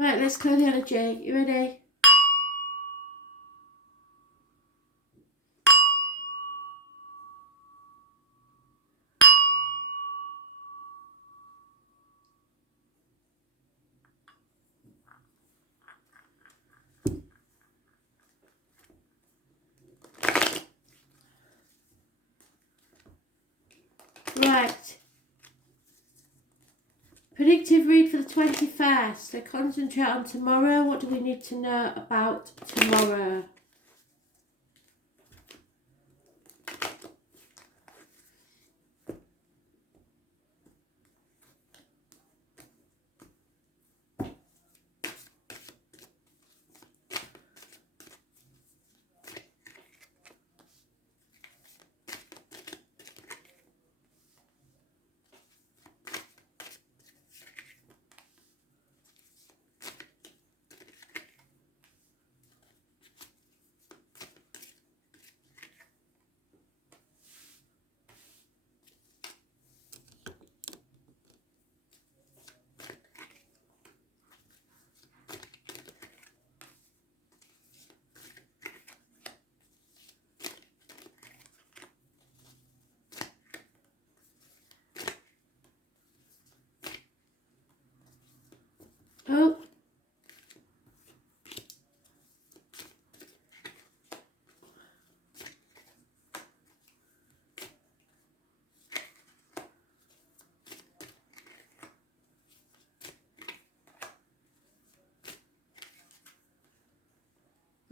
Right, let's clear the energy. You ready? Right. Predictive read for the 21st. So concentrate on tomorrow. What do we need to know about tomorrow? Oh.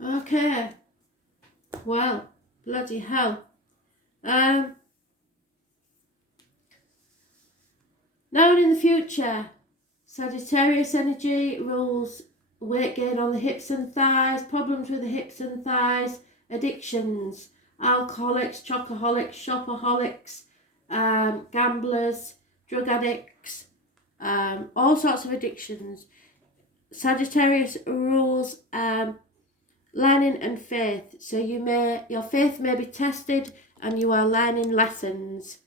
Okay. Well, bloody hell. Now and in the future, Sagittarius energy rules weight gain on the hips and thighs, problems with the hips and thighs, addictions, alcoholics, chocoholics, shopaholics, gamblers, drug addicts, all sorts of addictions. Sagittarius rules learning and faith. So your faith may be tested and you are learning lessons.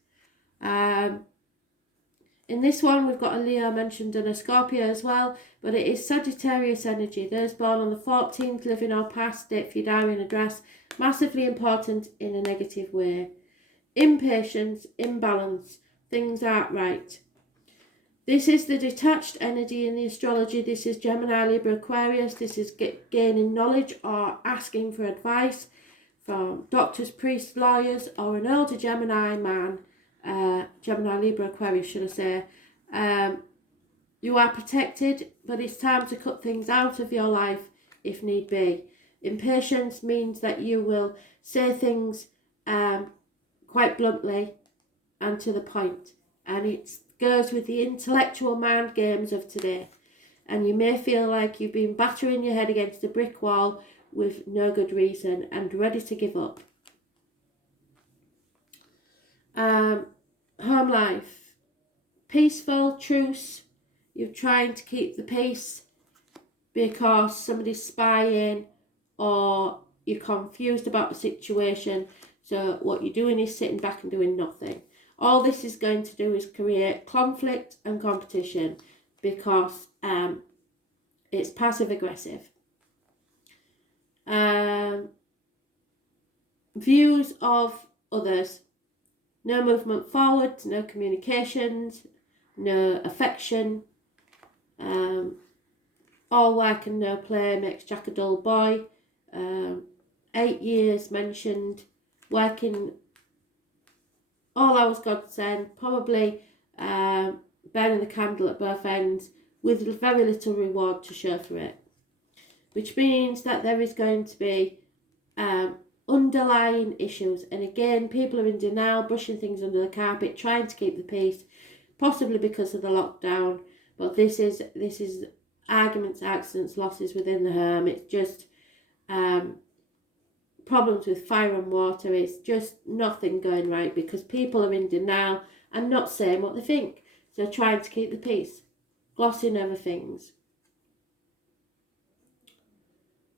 In this one, we've got a Leo mentioned and a Scorpio as well, but it is Sagittarius energy. Those born on the 14th, living or past, date for your diary and address, massively important in a negative way. Impatience, imbalance, things aren't right. This is the detached energy in the astrology. This is Gemini, Libra, Aquarius. This is gaining knowledge or asking for advice from doctors, priests, lawyers, or an older Gemini man. Gemini, Libra, Aquarius, should I say. You are protected, but it's time to cut things out of your life if need be. Impatience means that you will say things quite bluntly and to the point, and it goes with the intellectual mind games of today. And you may feel like you've been battering your head against a brick wall with no good reason and ready to give up. Home life, peaceful, truce. You're trying to keep the peace because somebody's spying or you're confused about the situation. So what you're doing is sitting back and doing nothing. All this is going to do is create conflict and competition because it's passive aggressive. Views of others. No movement forward, no communications, no affection. All work and no play makes Jack a dull boy. 8 years mentioned. Working all hours God sent, probably burning the candle at both ends with very little reward to show for it. Which means that there is going to be underlying issues, and again people are in denial, brushing things under the carpet, trying to keep the peace, possibly because of the lockdown. But this is arguments, accidents, losses within the home. It's just problems with fire and water. It's just nothing going right because people are in denial and not saying what they think, so trying to keep the peace, glossing over things.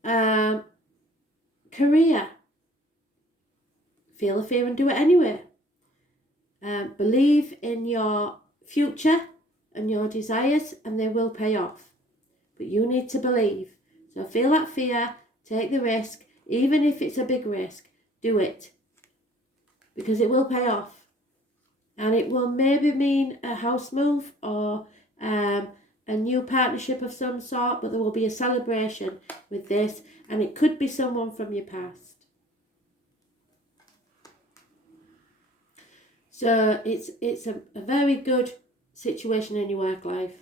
Career. Feel the fear and do it anyway. Believe in your future and your desires and they will pay off. but you need to believe. So feel that fear, take the risk, even if it's a big risk, do it, because it will pay off. And it will maybe mean a house move or a new partnership of some sort, but there will be a celebration with this, and it could be someone from your past. So it's a very good situation in your work life.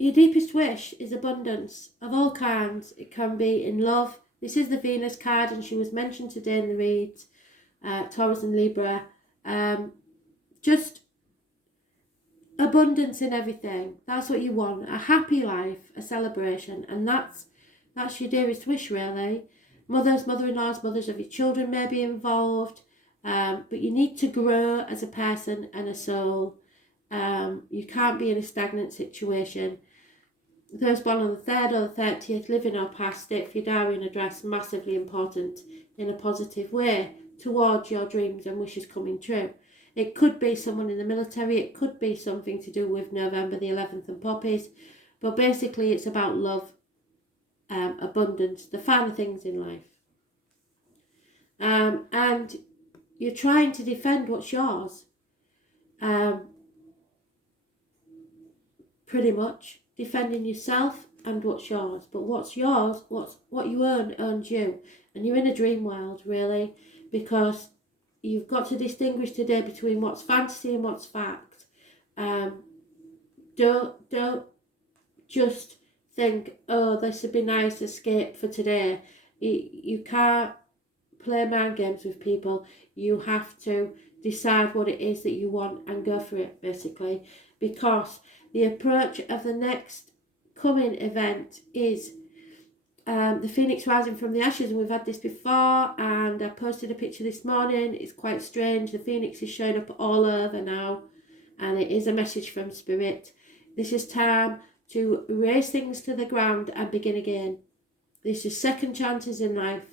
Your deepest wish is abundance of all kinds. It can be in love. This is the Venus card, and she was mentioned today in the reads, Taurus and Libra. Just abundance in everything. That's what you want. A happy life, a celebration, and that's your dearest wish, really. Mothers, mother-in-laws, mothers of your children may be involved, but you need to grow as a person and a soul. You can't be in a stagnant situation. Those born on the 3rd or the 30th, living or past it, for your diary and address, massively important in a positive way towards your dreams and wishes coming true. It could be someone in the military, it could be something to do with November the 11th and poppies, but basically it's about love, abundance, the finer things in life. And you're trying to defend what's yours, pretty much. Defending yourself and what's yours. But what's yours, what you earn, owns you. And you're in a dream world, really, because you've got to distinguish today between what's fantasy and what's fact. Don't just think, oh, this would be nice escape for today. You can't play mind games with people. You have to decide what it is that you want and go for it, basically, because the approach of the next coming event is the phoenix rising from the ashes, and we've had this before, and I posted a picture this morning. It's quite strange. The phoenix is showing up all over now, and it is a message from spirit. This is time to raise things to the ground and begin again. This is second chances in life,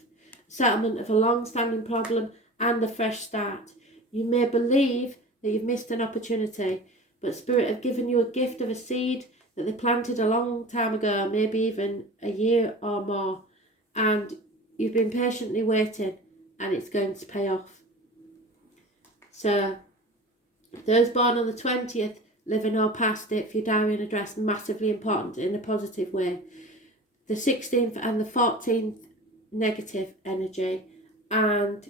settlement of a long-standing problem and a fresh start. You may believe that you've missed an opportunity, but Spirit have given you a gift of a seed that they planted a long time ago, maybe even a year or more, and you've been patiently waiting, and it's going to pay off. So those born on the 20th, living or past it, for your diary and address, massively important in a positive way. The 16th and the 14th, negative energy, and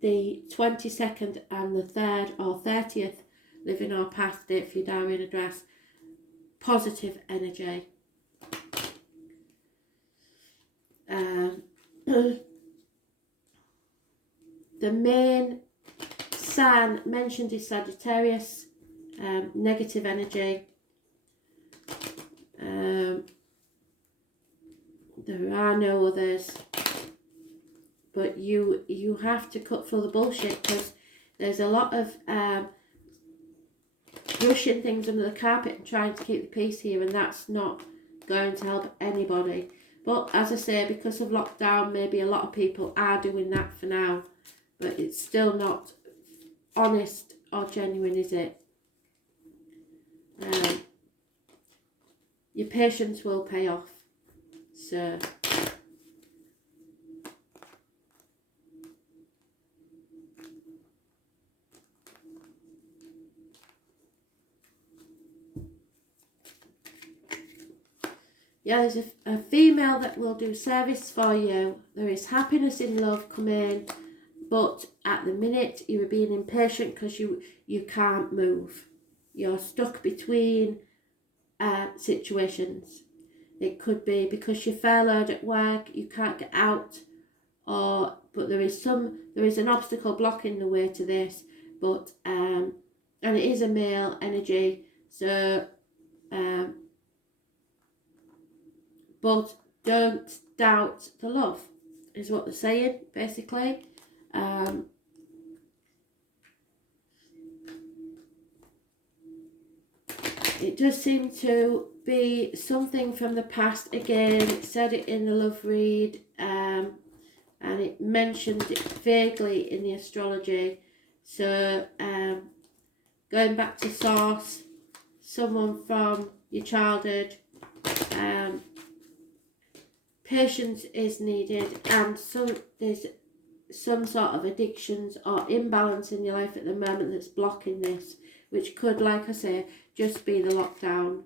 the 22nd and the 3rd or 30th, living or past it, for your diary and address, positive energy. The main sign mentioned is Sagittarius, negative energy. There are no others, but you have to cut through the bullshit, because there's a lot of brushing things under the carpet and trying to keep the peace here, and that's not going to help anybody. But as I say, because of lockdown, maybe a lot of people are doing that for now, but it's still not honest or genuine, is it? Your patience will pay off. So yeah, there's a female that will do service for you. There is happiness in love coming, but at the minute you are being impatient because you can't move. You're stuck between situations. It could be because you're furloughed at work, you can't get out, but there is an obstacle blocking the way to this. But and it is a male energy, so but don't doubt the love, is what they're saying, basically. It does seem to be something from the past again. It said it in the love read, and it mentioned it vaguely in the astrology. So going back to source, someone from your childhood. Patience is needed, and there's some sort of addictions or imbalance in your life at the moment that's blocking this, which could, like I say, just be the lockdown.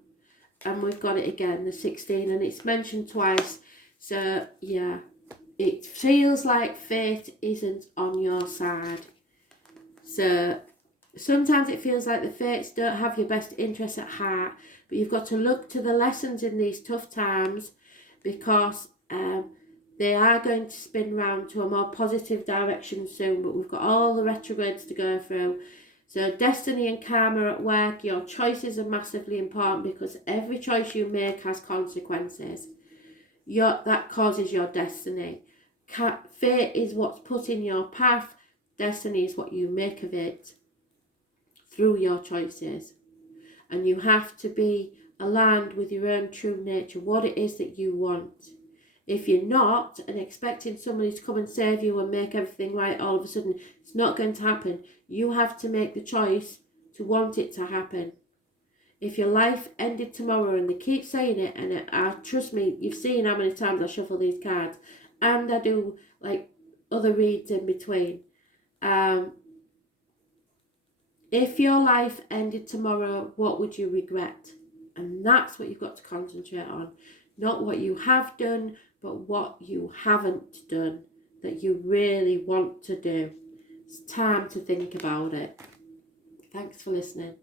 And we've got it again, the 16, and it's mentioned twice. So yeah, it feels like fate isn't on your side. So sometimes it feels like the fates don't have your best interests at heart, but you've got to look to the lessons in these tough times, because they are going to spin round to a more positive direction soon, but we've got all the retrogrades to go through. So destiny and karma at work, your choices are massively important, because every choice you make has consequences. That causes your destiny. Fate is what's put in your path. Destiny is what you make of it through your choices. And you have to be aligned with your own true nature, what it is that you want. If you're not, and expecting somebody to come and save you and make everything right all of a sudden, it's not going to happen. You have to make the choice to want it to happen. If your life ended tomorrow, and they keep saying it, and trust me, you've seen how many times I shuffle these cards, and I do like other reads in between. If your life ended tomorrow, what would you regret? And that's what you've got to concentrate on. Not what you have done, but what you haven't done that you really want to do. It's time to think about it. Thanks for listening.